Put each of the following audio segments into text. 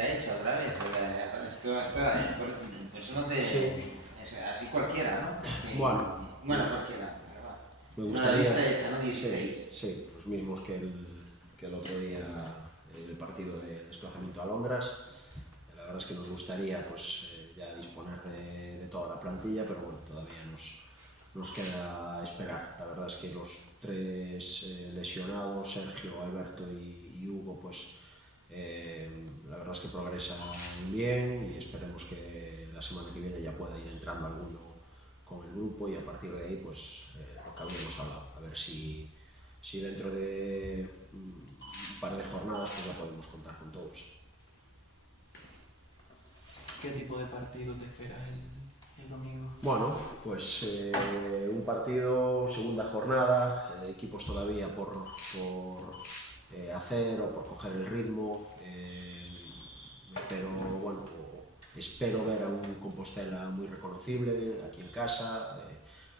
lista hecha otra vez. Esto está, pues no te... Sí. Es así cualquiera, ¿no? Bueno, Cualquiera. me Una gustaría... lista hecha, ¿no? 16. Sí, los mismos que el otro día en el partido de desplazamiento a Londres. La verdad es que nos gustaría pues, ya disponer de toda la plantilla, pero bueno, todavía nos queda esperar. La verdad es que los tres lesionados, Sergio, Alberto y Hugo, pues la verdad es que progresan bien y esperemos que la semana que viene ya pueda ir entrando alguno con el grupo y a partir de ahí pues lo que habíamos hablado, a ver si dentro de un par de jornadas pues ya podemos contar con todos. ¿Qué tipo de partido te esperas el domingo? Bueno, pues un partido, segunda jornada, equipos todavía por hacer o por coger el ritmo. Espero ver a un Compostela muy reconocible aquí en casa,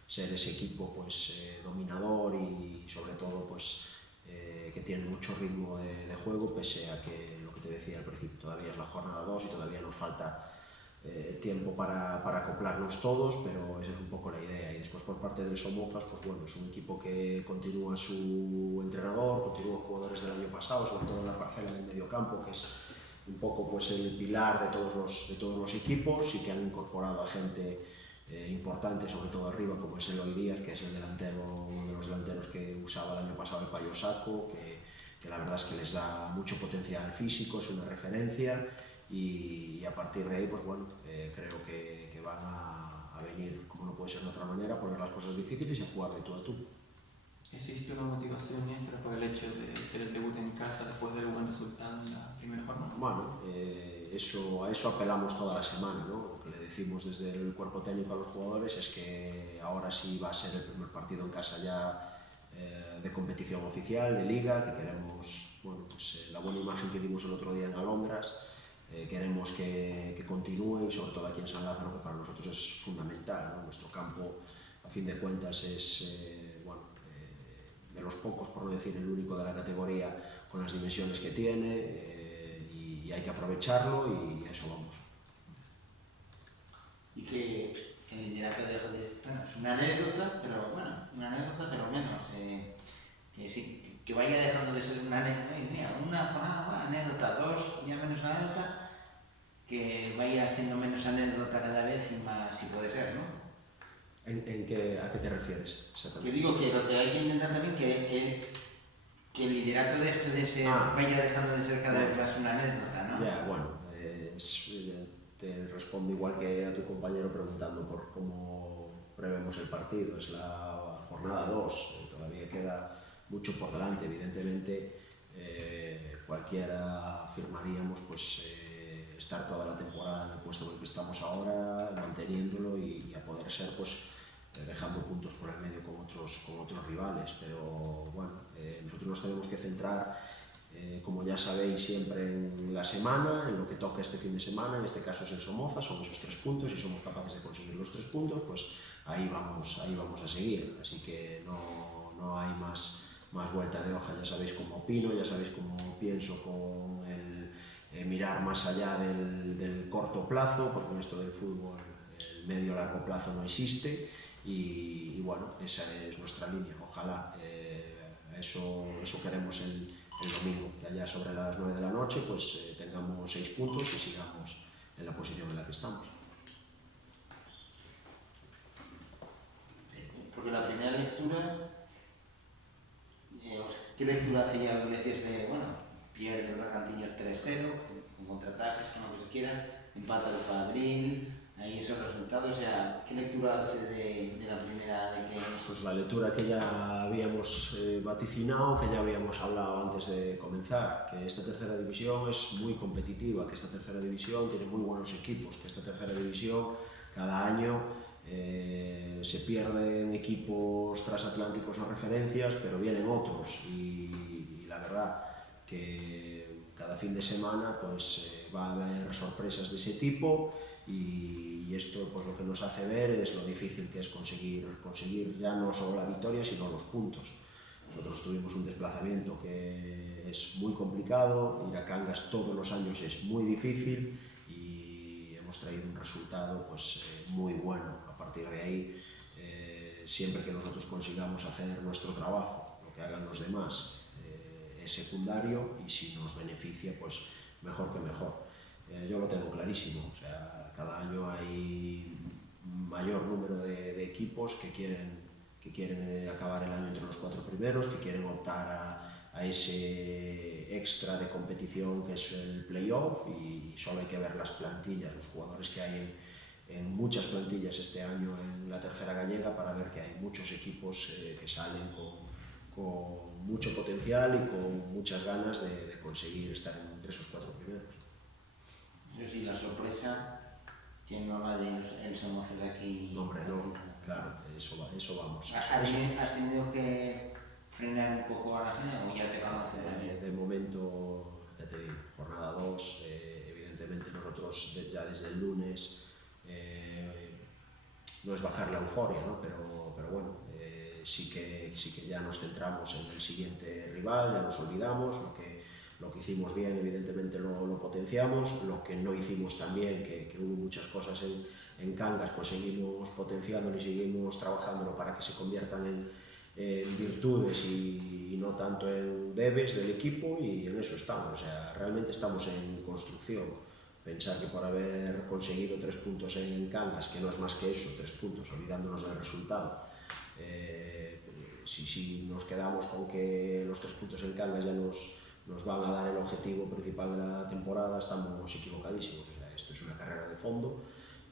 ser ese equipo pues dominador y sobre todo pues que tiene mucho ritmo de juego, pese a que lo que te decía al principio, todavía es la jornada 2 y todavía nos falta tiempo para acoplarnos todos, pero esa es un poco la idea. Y después por parte del Somozas, pues bueno, es un equipo que continúa su entrenador, continúa jugadores del año pasado, sobre todo en la parcela del mediocampo, que es un poco pues el pilar de todos los equipos y que han incorporado a gente importante, sobre todo arriba, como es Eloy Díaz, que es el delantero, uno de los delanteros que usaba el año pasado el Payo Saco, que la verdad es que les da mucho potencial físico, es una referencia y a partir de ahí, pues bueno, creo que van a venir, como no puede ser de otra manera, a poner las cosas difíciles y a jugar de tú a tú. ¿Existe una motivación extra por el hecho de ser el debut en casa después del buen resultado en la primera jornada? Bueno, a eso apelamos toda la semana, ¿no? Lo que le decimos desde el cuerpo técnico a los jugadores es que ahora sí va a ser el primer partido en casa ya de competición oficial, de liga, que queremos, bueno, pues, la buena imagen que dimos el otro día en Alondras, queremos que continúe y sobre todo aquí en San Lázaro, que para nosotros es fundamental, ¿no? Nuestro campo, a fin de cuentas, es de los pocos, por no decir el único de la categoría, con las dimensiones que tiene y hay que aprovecharlo y a eso vamos. Y que el liderato deja de... Bueno, es una anécdota, pero bueno, menos. Que vaya dejando de ser una anécdota, mira, una jornada, anécdota, dos, ya menos una anécdota, que vaya siendo menos anécdota cada vez y más, si puede ser, ¿no? ¿A qué te refieres exactamente? Yo digo que lo que hay que intentar también que el liderato deje de ser, vaya dejando de ser cada vez más una anécdota, ¿no? Ya, bueno, te respondo igual que a tu compañero preguntando por cómo prevemos el partido. Es la jornada 2, todavía queda mucho por delante. Evidentemente, cualquiera afirmaríamos pues estar toda la temporada en el puesto en el que estamos ahora, manteniéndolo y a poder ser pues dejando puntos por el medio con otros rivales, pero bueno, nosotros nos tenemos que centrar, como ya sabéis, siempre en la semana, en lo que toca este fin de semana. En este caso es el Somoza, son esos 3 puntos y somos capaces de conseguir los 3 puntos, pues ahí vamos a seguir, así que no hay más vuelta de hoja. Ya sabéis cómo opino, ya sabéis cómo pienso con el mirar más allá del corto plazo, porque en esto del fútbol el medio largo plazo no existe y bueno, esa es nuestra línea. Ojalá eso queremos el domingo, que allá sobre las 9 de la noche pues tengamos 6 puntos y sigamos en la posición en la que estamos. Porque la primera lectura, ¿qué lectura hace ya lo que decías de, bueno, pierde el Bergantiños 3-0, con contraataques, con lo que se quiera, empata el Fabril, ahí esos resultados, o sea, ¿qué lectura hace de la primera? De que... Pues la lectura que ya habíamos vaticinado, que ya habíamos hablado antes de comenzar, que esta tercera división es muy competitiva, que esta tercera división tiene muy buenos equipos, que esta tercera división cada año se pierden equipos transatlánticos o referencias, pero vienen otros y la verdad que cada fin de semana pues va a haber sorpresas de ese tipo y esto pues lo que nos hace ver es lo difícil que es conseguir ya no solo la victoria sino los puntos. nosotros tuvimos un desplazamiento que es muy complicado, ir a Cangas todos los años es muy difícil y hemos traído un resultado pues, muy bueno. A partir de ahí, siempre que nosotros consigamos hacer nuestro trabajo, lo que hagan los demás es secundario, y si nos beneficia, pues mejor que mejor. Yo lo tengo clarísimo, o sea, cada año hay mayor número de equipos que quieren acabar el año entre los 4 primeros, que quieren optar a ese extra de competición que es el playoff, y solo hay que ver las plantillas, los jugadores que hay en muchas plantillas este año en la tercera gallega para ver que hay muchos equipos que salen con mucho potencial y con muchas ganas de conseguir estar entre esos 4 primeros. Yo sí, la sorpresa que no la de el Somoces aquí. No, hombre, no, claro, eso vamos. ¿Has tenido que frenar un poco a la gente o ya te conoces también? De momento, ya te digo, jornada 2, evidentemente nosotros ya desde el lunes no es bajar la euforia, ¿no? pero bueno, sí que ya nos centramos en el siguiente rival, ya nos olvidamos, lo que hicimos bien evidentemente lo potenciamos, lo que no hicimos tan bien, que hubo muchas cosas en Cangas, pues seguimos potenciándolo y seguimos trabajándolo para que se conviertan en virtudes y no tanto en debes del equipo, y en eso estamos. O sea, realmente estamos en construcción. Pensar que por haber conseguido 3 puntos en Cangas, que no es más que eso, 3 puntos, olvidándonos del resultado, si nos quedamos con que los 3 puntos en Cangas ya nos van a dar el objetivo principal de la temporada, estamos equivocadísimos. O sea, esto es una carrera de fondo.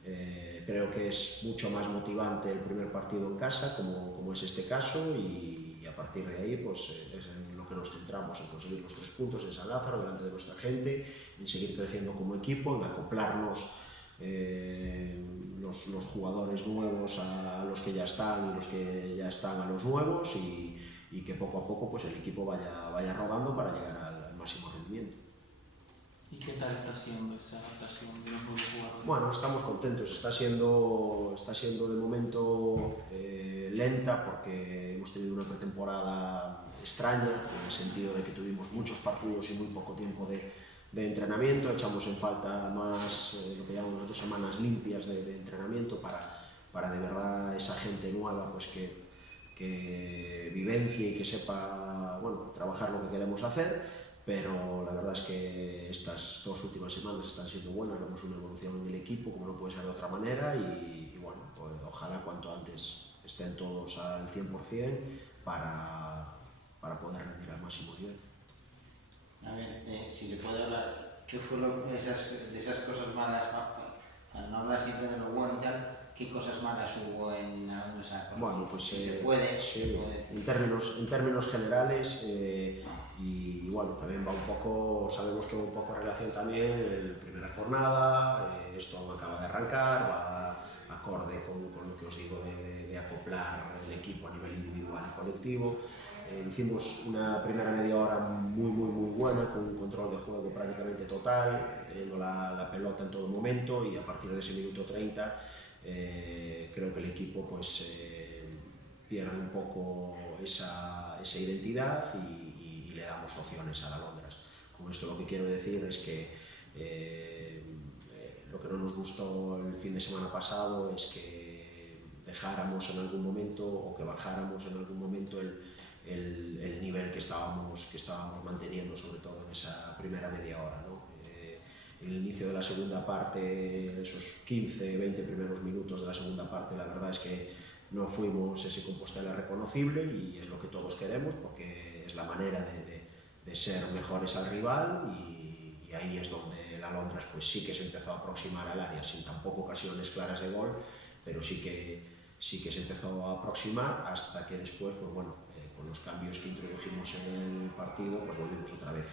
Creo que es mucho más motivante el primer partido en casa, como es este caso, y a partir de ahí pues, es en lo que nos centramos, en conseguir los 3 puntos en San Lázaro, delante de nuestra gente, en seguir creciendo como equipo, en acoplarnos los jugadores nuevos a los que ya están y los que ya están a los nuevos, y que poco a poco pues, el equipo vaya rodando para llegar al máximo rendimiento. ¿Y qué tal está siendo esa adaptación de los nuevos jugadores? Bueno, estamos contentos. Está siendo de momento lenta, porque hemos tenido una pretemporada extraña, en el sentido de que tuvimos muchos partidos y muy poco tiempo de entrenamiento. Echamos en falta más lo que llamamos nosotros semanas limpias de entrenamiento para de verdad esa gente nueva pues que vivencie y que sepa trabajar lo que queremos hacer. Pero la verdad es que estas 2 últimas semanas están siendo buenas, vemos una evolución en el equipo como no puede ser de otra manera, y bueno, pues ojalá cuanto antes estén todos al 100% para poder rendir al máximo nivel. A ver, si se puede hablar, ¿qué fue de esas cosas malas? Para no hablar siempre de lo bueno y tal, ¿qué cosas malas hubo en esa? Bueno, pues se puede. En términos generales, y bueno, también va un poco, sabemos que va un poco relación también en la primera jornada, esto aún acaba de arrancar, va acorde con lo que os digo de acoplar el equipo a nivel individual y colectivo. Hicimos una primera media hora muy buena, con un control de juego prácticamente total, teniendo la pelota en todo momento, y a partir de ese minuto 30 creo que el equipo pues pierde un poco esa identidad y le damos opciones a la Alondras. Con esto lo que quiero decir es que lo que no nos gustó el fin de semana pasado es que dejáramos en algún momento, o que bajáramos en algún momento el nivel que estábamos manteniendo, sobre todo en esa primera media hora, ¿no? En el inicio de la segunda parte, esos 15-20 primeros minutos de la segunda parte, la verdad es que no fuimos ese Compostela reconocible, y es lo que todos queremos, porque es la manera de ser mejores al rival, y ahí es donde el Alondras pues sí que se empezó a aproximar al área, sin tampoco ocasiones claras de gol, pero sí que se empezó a aproximar, hasta que después, pues bueno, con los cambios que introdujimos en el partido, pues volvimos otra vez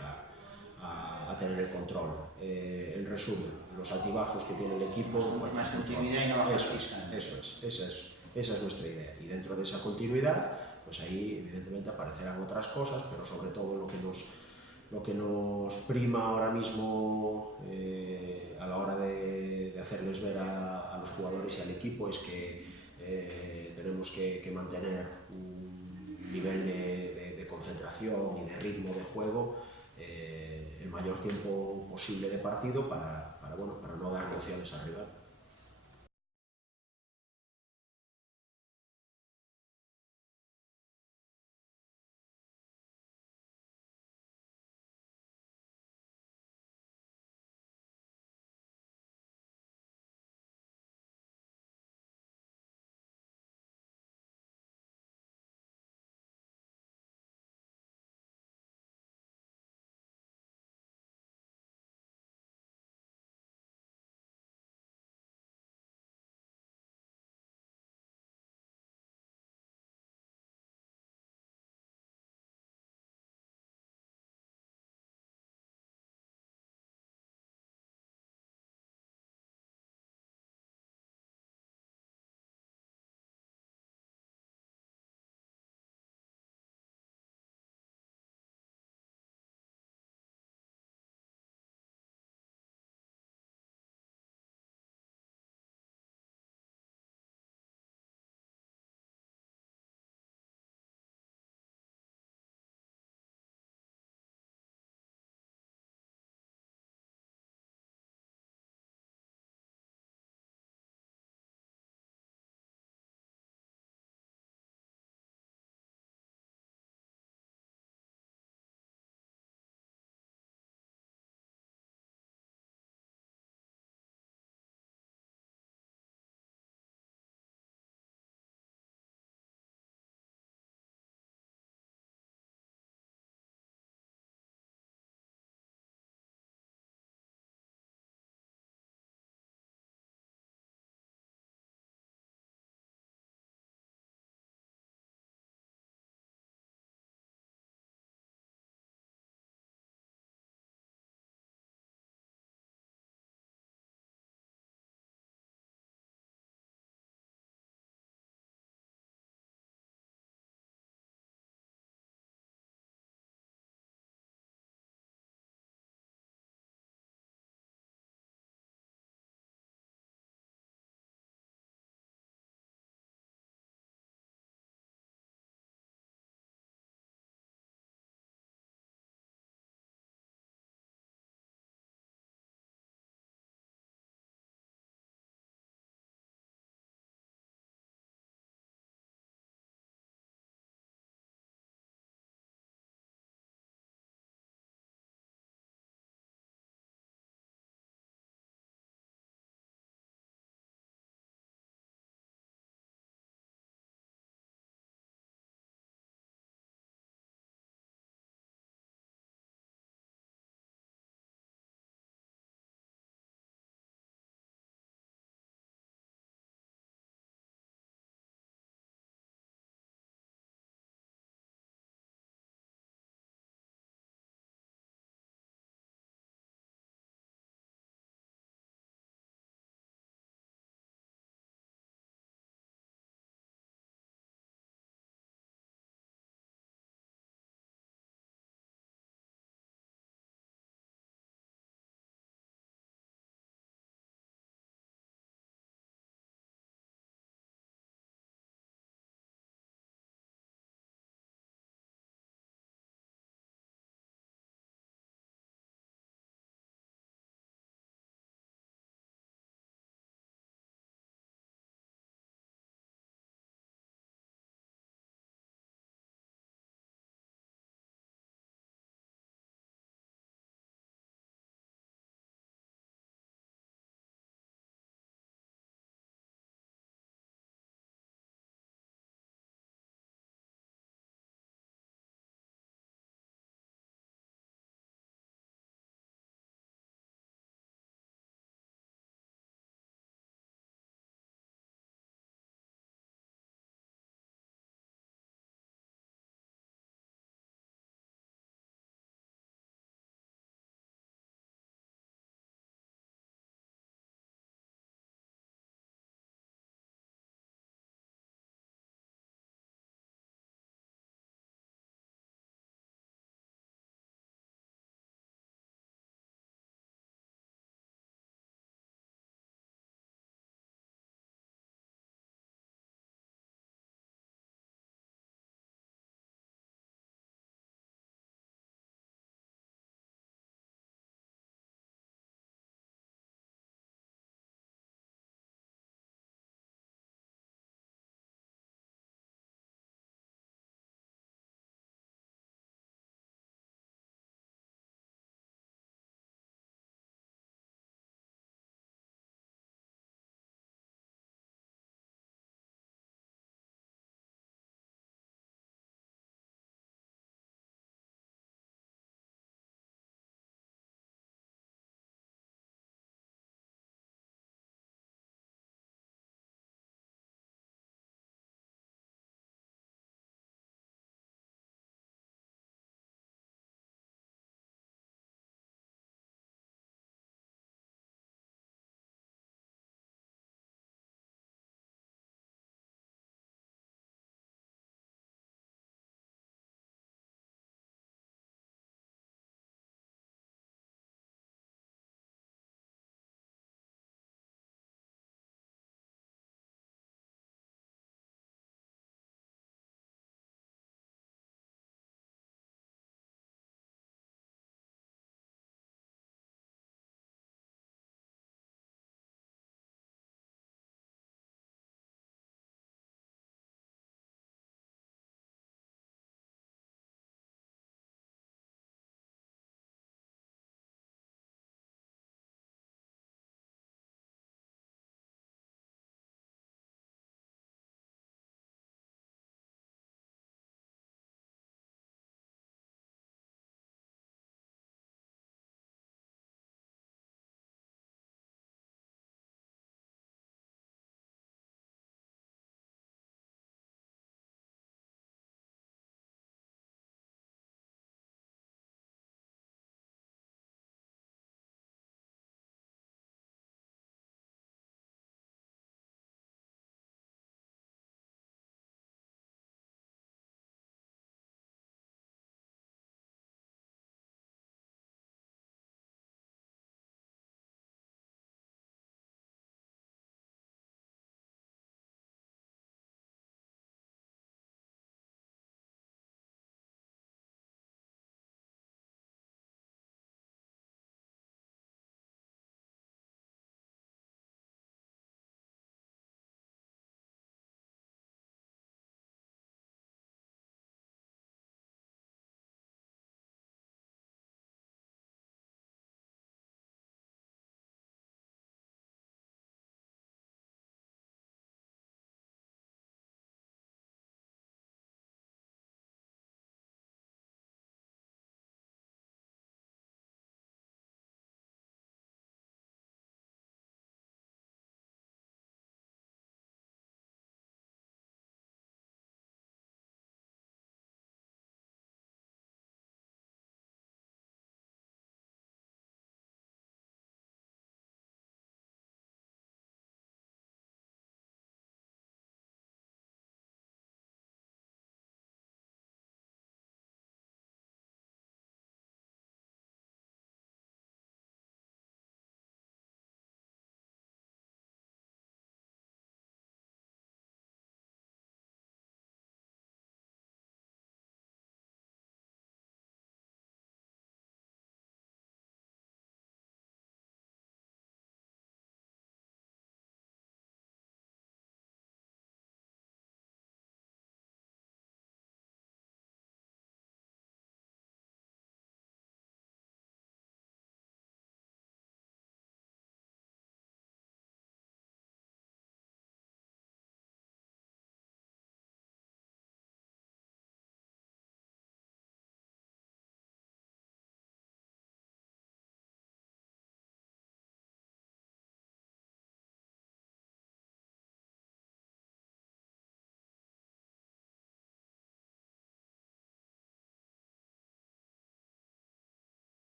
a tener el control. En resumen, los altibajos que tiene el equipo... Más continuidad y no bajar pista. Esa es nuestra idea, y dentro de esa continuidad, pues ahí evidentemente aparecerán otras cosas, pero sobre todo lo que nos prima ahora mismo a la hora de hacerles ver a los jugadores y al equipo es que tenemos que mantener un nivel de organización y de ritmo de juego el mayor tiempo posible de partido para no darle opciones al rival.